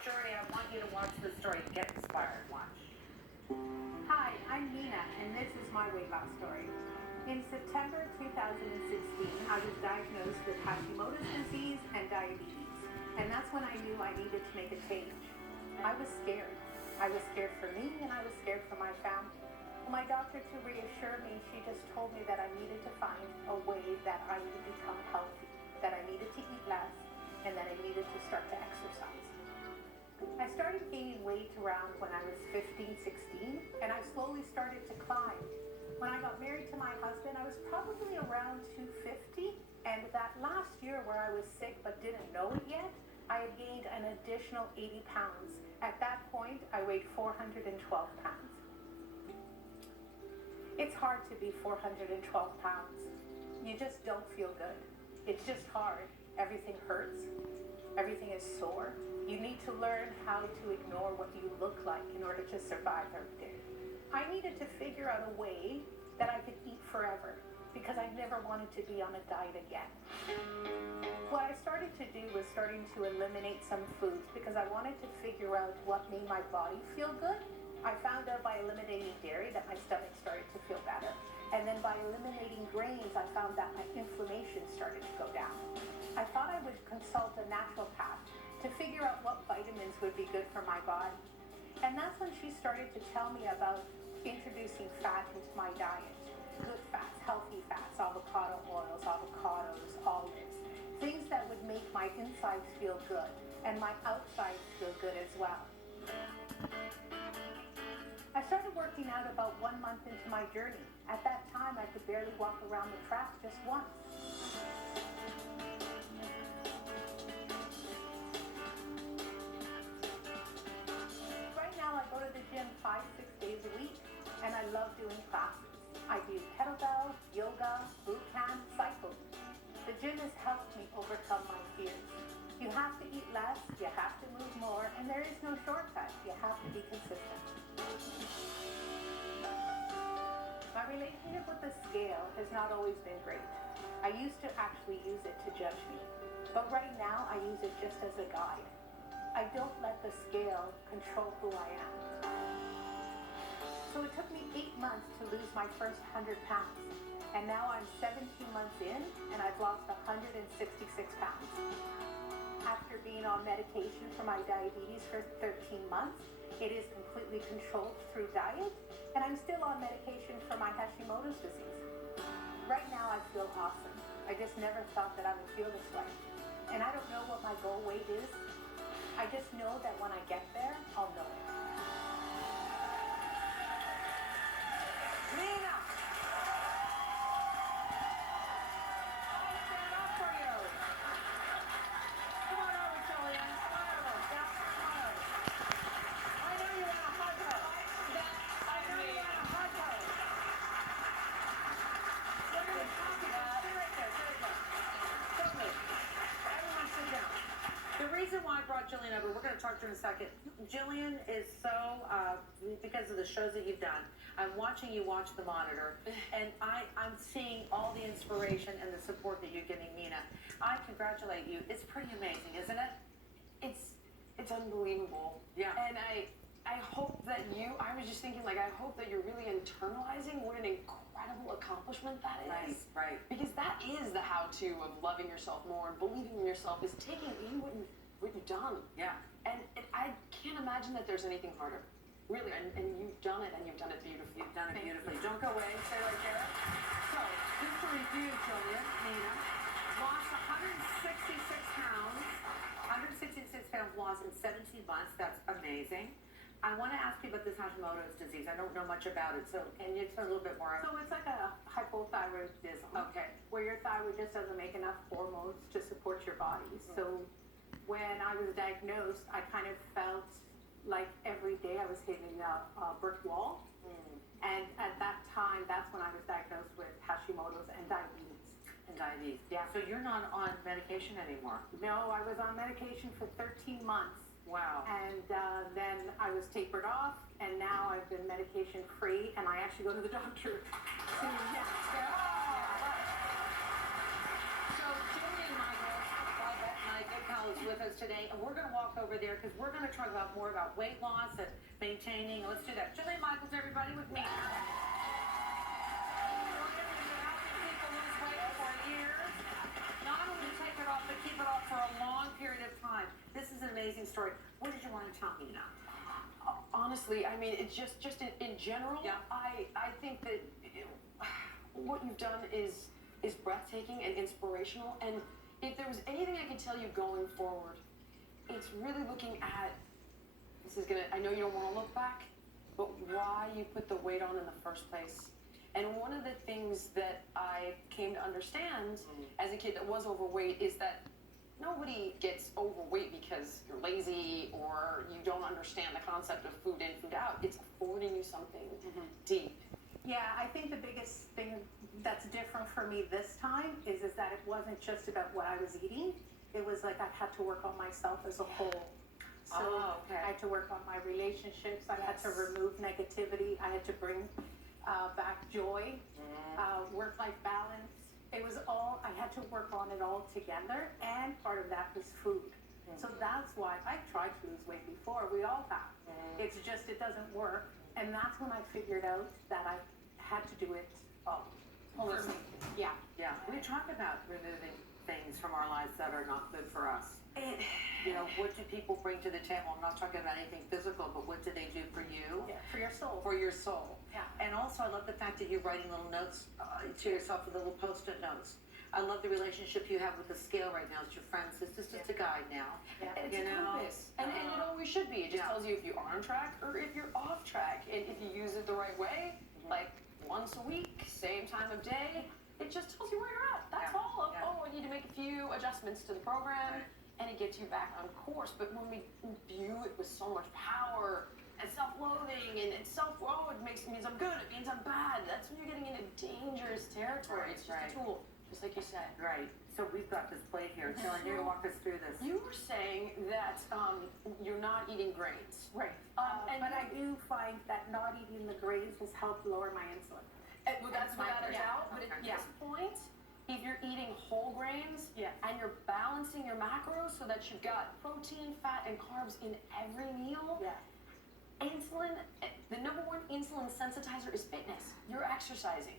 journey. I want you to watch the story. Get inspired. Watch. Hi, I'm Nina, and this is my weight loss story. In September 2016, I was diagnosed with Hashimoto's disease and diabetes, and that's when I knew I needed to make a change. I was scared. I was scared for me, and I was scared for my family. My doctor, to reassure me, she just told me that I needed to find a way that I would become healthy, that I needed to eat less, and that I needed to start to exercise. I started gaining weight around when I was 15, 16, and I slowly started to climb. When I got married to my husband, I was probably around 250, and that last year where I was sick but didn't know it yet, I had gained an additional 80 pounds. At that point, I weighed 412 pounds. It's hard to be 412 pounds. You just don't feel good. It's just hard. Everything hurts. Everything is sore. You need to learn how to ignore what you look like in order to survive every day. I needed to figure out a way that I could eat forever because I never wanted to be on a diet again. What I started to do was starting to eliminate some foods because I wanted to figure out what made my body feel good. I found out by eliminating dairy that my stomach started to feel better. And then by eliminating grains, I found that my inflammation started to go down. I thought I would consult a naturopath to figure out what vitamins would be good for my body. And that's when she started to tell me about introducing fat into my diet. Good fats, healthy fats, avocado oils, avocados, olives. Things that would make my insides feel good and my outsides feel good as well. I started working out about 1 month into my journey. At that time, I could barely walk around the track just once. Right now, I go to the gym 5-6 days a week, and I love doing classes. I do kettlebell, yoga, boot camp, cycling. The gym has helped me overcome my fears. You have to eat less, you have to move more, and there is no shortcut. You have to be consistent. My relationship with the scale has not always been great. I used to actually use it to judge me, but right now I use it just as a guide. I don't let the scale control who I am. So it took me 8 months to lose my first 100 pounds, and now I'm 17 months in, and I've lost 166 pounds. After being on medication for my diabetes for 13 months, it is completely controlled through diet, and I'm still on medication for my Hashimoto's disease. Right now, I feel awesome. I just never thought that I would feel this way. And I don't know what my goal weight is. I just know that when I get there, I'll know it. Nina! Stand up for you. Come on over, Julian. Come on over. Yeah, come on over. I know you want a hug her. I know you want a hug her. Look at the coffee. Sit right there. Sit right there. Don't move. Everyone sit down. The reason why I brought Jillian over, we're going to talk to her in a second. Jillian is so, because of the shows that you've done, I'm watching you watch the monitor, and I'm seeing all the inspiration and the support that you're giving Nina. I congratulate you. It's pretty amazing, isn't it? It's unbelievable. Yeah. And I hope that I was just thinking, like, I hope that you're really internalizing what an incredible accomplishment that is. Right. Because that is the how-to of loving yourself more and believing in yourself, is taking what you've done. Yeah. And I can't imagine that there's anything harder. Really, and you've done it, and you've done it beautifully. You've done it beautifully. Don't go away. Stay right there. So, just to review, Jillian, Nina, lost 166 pounds. 166 pounds lost in 17 months. That's amazing. I want to ask you about this Hashimoto's disease. I don't know much about it, so can you explain a little bit more? So it's like a hypothyroidism. Okay. Where your thyroid just doesn't make enough hormones to support your body. So when I was diagnosed, I kind of felt like every day I was hitting a brick wall. And at that time, that's when I was diagnosed with Hashimoto's and diabetes. Yeah. So you're not on medication anymore? No, I was on medication for 13 months. Wow. And then I was tapered off, and now I've been medication free, and I actually go to the doctor to, So Jillian, my good Gal is with us today, and we're going to walk over there because we're going to talk about more about weight loss and maintaining. Let's do that. Jillian Michaels, everybody, with me. People lose weight for years. Not only to take it off, but keep it off for a long period of time. This is an amazing story. What did you want to tell me now? Honestly, I mean, it's just in general. Yeah. I think that what you've done is breathtaking and inspirational. And if there was anything I could tell you going forward, it's really looking at this is gonna. I know you don't want to look back, but why you put the weight on in the first place. And one of the things that I came to understand as a kid that was overweight is that nobody gets overweight because you're lazy or you don't understand the concept of food in, food out. It's affording you something deep. Yeah, I think the biggest thing that's different for me this time is that it wasn't just about what I was eating. It was like I had to work on myself as a whole. So okay. I had to work on my relationships. I had to remove negativity. I had to bring back joy, work-life balance. It was all, I had to work on it all together, and part of that was food. So that's why I tried to lose weight before. We all have. It's just, it doesn't work. And that's when I figured out that I had to do it all. For me. Yeah. Yeah. We talk about removing things from our lives that are not good for us. You know, what do people bring to the table? I'm not talking about anything physical, but what do they do for you? Yeah, for your soul. For your soul. Yeah. And also, I love the fact that you're writing little notes to yourself with little post-it notes. I love the relationship you have with the scale right now. It's your friends. This is just a guide now. Yeah. And it's a compass. And it always should be. It just tells you if you're on track or if you're off track. And if you use it the right way, like once a week, same time of day, it just tells you where you're at. That's all. Oh, I need to make a few adjustments to the program, and it gets you back on course. But when we imbue it with so much power and self-loathing and it means I'm good, it means I'm bad, that's when you're getting into dangerous territory. It's just a tool, just like you said. Right. So we've got this plate here. Jillian, you're going to walk us through this. You were saying that you're not eating grains. Right. But I do find that not eating the grains has helped lower my insulin. Well, that's without a doubt. But at this point, if you're eating whole grains and you're balancing your macros so that you've got protein, fat, and carbs in every meal, insulin, the number one insulin sensitizer is fitness. You're exercising.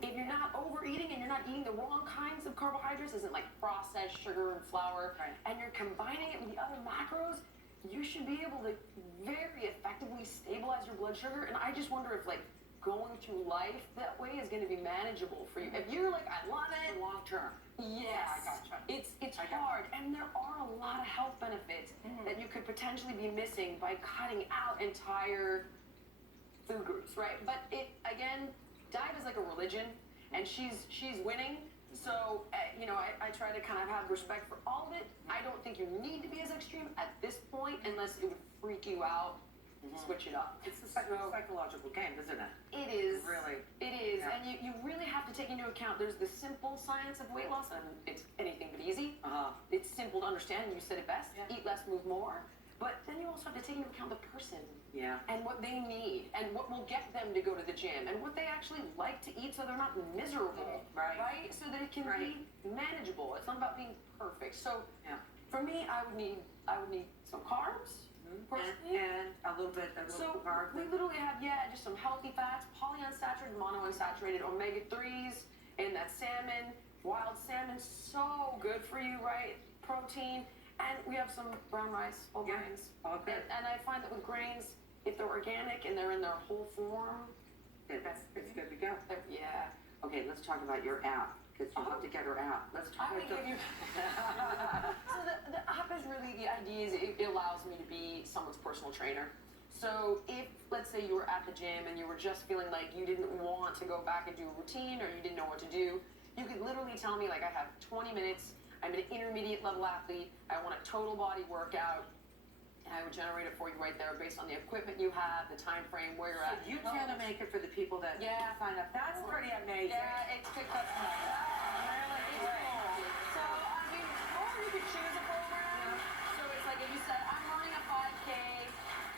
If you're not overeating and you're not eating the wrong kinds of carbohydrates, isn't like processed sugar and flour, and you're combining it with the other macros, you should be able to very effectively stabilize your blood sugar. And I just wonder if like going through life that way is going to be manageable for you. If you're like, I love it, Long term. yes, Yeah, I gotcha. It's hard, and there are a lot of health benefits that you could potentially be missing by cutting out entire food groups, right? But it again, diet is like a religion, and she's winning. So you know, I try to kind of have respect for all of it. I don't think you need to be as extreme at this point, unless it would freak you out. Switch it up. It's a psychological game, isn't it? It is. Really? It is. And you really have to take into account there's the simple science of weight loss, and it's anything but easy. It's simple to understand, and you said it best. Eat less, move more. But then you also have to take into account the person. And what they need, and what will get them to go to the gym, and what they actually like to eat so they're not miserable. Right? So that it can be manageable. It's not about being perfect. So for me, I would need some carbs. And a little bit of carbs. We literally have, just some healthy fats, polyunsaturated, monounsaturated, omega-3s, and that salmon, wild salmon, so good for you, right? Protein, and we have some brown rice, whole grains. All good. And I find that with grains, if they're organic and they're in their whole form, it's good to go. Yeah. Okay, let's talk about your app, because you have to get her app. Let's talk about So the app is really, the idea is it allows me to be someone's personal trainer. So if, let's say you were at the gym and you were just feeling like you didn't want to go back and do a routine, or you didn't know what to do, you could literally tell me, like, I have 20 minutes, I'm an intermediate level athlete, I want a total body workout, and I would generate it for you right there based on the equipment you have, the time frame, where you're at. You tailor make it for the people that sign up. That's pretty amazing. Yeah, it's picked up from So, I mean, or you could choose a program. So it's like if you said, I'm running a 5K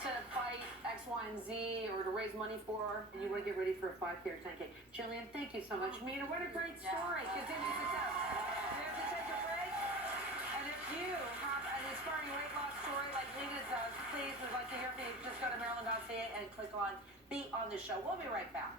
to fight X, Y, and Z, or to raise money for. And you want to get ready for a 5K or 10K. Jillian, thank you so much. Mina, what a great story. Continue success. We have to take a break. And if you have inspiring weight loss story like Denis does, please, we'd like to hear from you. Just go to Marilyn.ca and click on Be on the Show. We'll be right back.